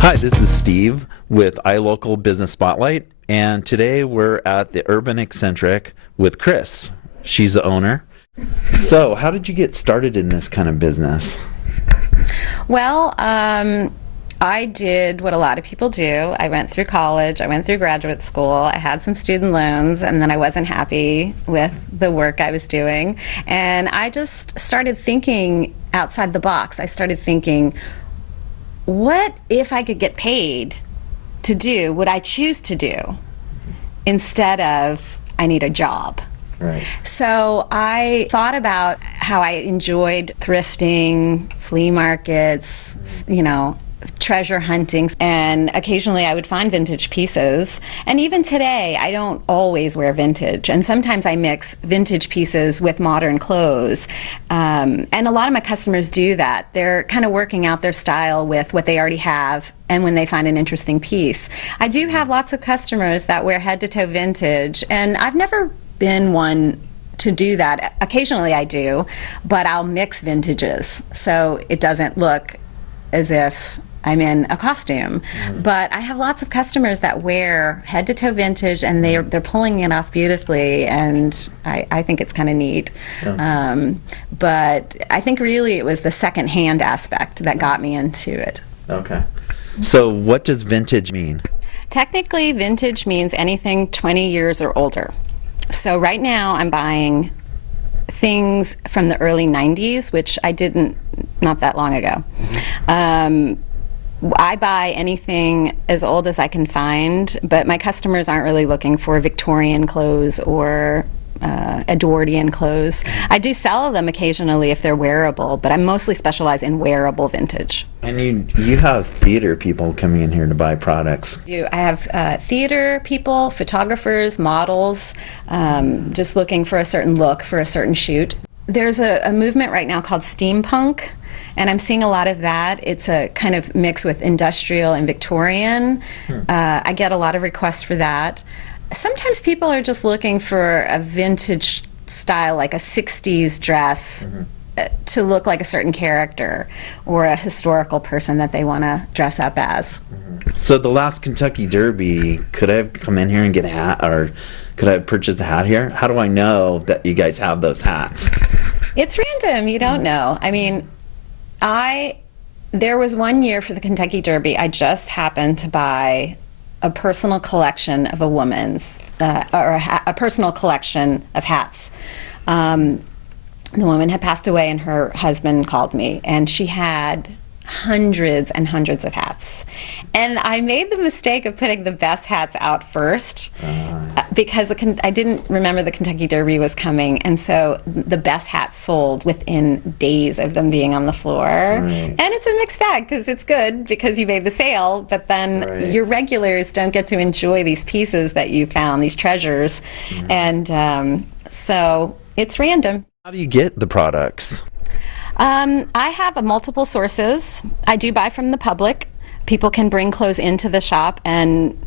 Hi, this is Steve with iLocal Business Spotlight, and today we're at the Urban Eccentric with Chris. She's the owner. So, how did you get started in this kind of business? Well, I did what a lot of people do. I went through college, I went through graduate school, I had some student loans, and then I wasn't happy with the work I was doing. And I just started thinking outside the box. I started thinking, what if I could get paid to do what I choose to do instead of I need a job? Right. So I thought about how I enjoyed thrifting, flea markets, treasure hunting, and occasionally I would find vintage pieces. And even today, I don't always wear vintage, and sometimes I mix vintage pieces with modern clothes. And a lot of my customers do that. They're kind of working out their style with what they already have and when they find an interesting piece. I do have lots of customers that wear head-to-toe vintage, and I've never been one to do that. Occasionally I do, but I'll mix vintages so it doesn't look as if I'm in a costume. But I have lots of customers that wear head-to-toe vintage, and they're pulling it off beautifully, and I think it's kind of neat. But I think really it was the second-hand aspect that got me into it. Okay. So what does vintage mean? Technically, vintage means anything 20 years or older. So right now I'm buying things from the early 90s, which I didn't not that long ago. I buy anything as old as I can find, but my customers aren't really looking for Victorian clothes or Edwardian clothes. I do sell them occasionally if they're wearable, but I mostly specialize in wearable vintage. And you have theater people coming in here to buy products. I have theater people, photographers, models, just looking for a certain look for a certain shoot. There's a movement right now called steampunk, and I'm seeing a lot of that. It's a kind of mix with industrial and Victorian. I get a lot of requests for that. Sometimes people are just looking for a vintage style, like a 60s dress, to look like a certain character or a historical person that they want to dress up as. So the last Kentucky Derby, could I have come in here and get a hat, or could I have purchased a hat here? How do I know that you guys have those hats? It's random. You don't know. I mean, there was one year for the Kentucky Derby, I just happened to buy a personal collection of a woman's, a personal collection of hats. The woman had passed away and her husband called me, and she had hundreds and hundreds of hats. And I made the mistake of putting the best hats out first because I didn't remember the Kentucky Derby was coming, and so the best hats sold within days of them being on the floor. And it's a mixed bag because it's good because you made the sale, but then your regulars don't get to enjoy these pieces that you found, these treasures. And so it's random. How do you get the products? I have multiple sources. I do buy from the public. People can bring clothes into the shop and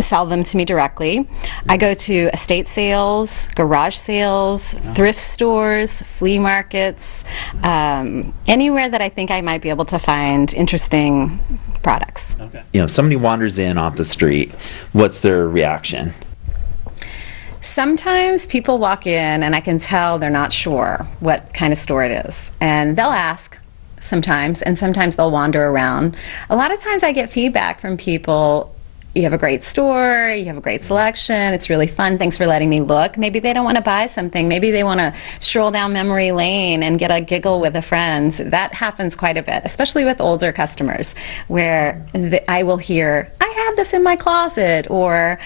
sell them to me directly. I go to estate sales, garage sales, thrift stores, flea markets, anywhere that I think I might be able to find interesting products. Okay. Somebody wanders in off the street, what's their reaction? Sometimes people walk in and I can tell they're not sure what kind of store it is. And they'll ask sometimes, and sometimes they'll wander around. A lot of times I get feedback from people, you have a great store, you have a great selection, it's really fun, thanks for letting me look. Maybe they don't want to buy something, maybe they want to stroll down memory lane and get a giggle with a friend. That happens quite a bit, especially with older customers, where I will hear, I have this in my closet, or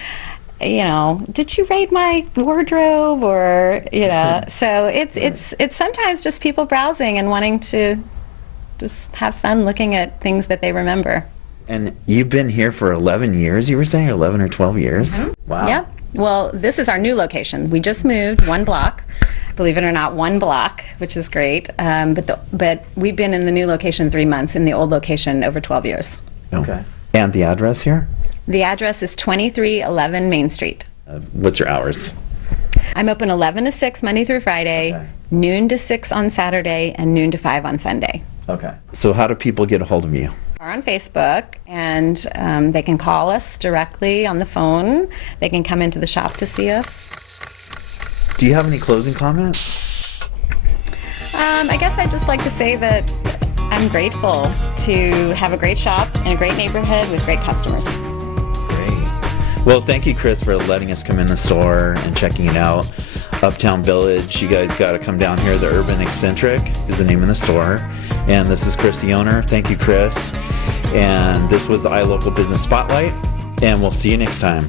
did you raid my wardrobe, or so it's sometimes just people browsing and wanting to just have fun looking at things that they remember. And you've been here for 11 years, you were saying, 11 or 12 years? Wow. Yeah. Well, this is our new location. We just moved one block, believe it or not, one block, which is great. But we've been in the new location 3 months, in the old location over 12 years. Okay. And the address here? The address is 2311 Main Street. What's your hours? I'm open 11 to 6 Monday through Friday, noon to 6 on Saturday, and noon to 5 on Sunday. Okay. So how do people get a hold of you? are on Facebook, and they can call us directly on the phone. They can come into the shop to see us. Do you have any closing comments? I guess I'd just like to say that I'm grateful to have a great shop in a great neighborhood with great customers. Great. Well, thank you, Chris, for letting us come in the store and checking it out. Uptown Village, you guys got to come down here. The Urban Eccentric is the name of the store. And this is Chris, the owner. Thank you, Chris. And this was the iLocal Business Spotlight. And we'll see you next time.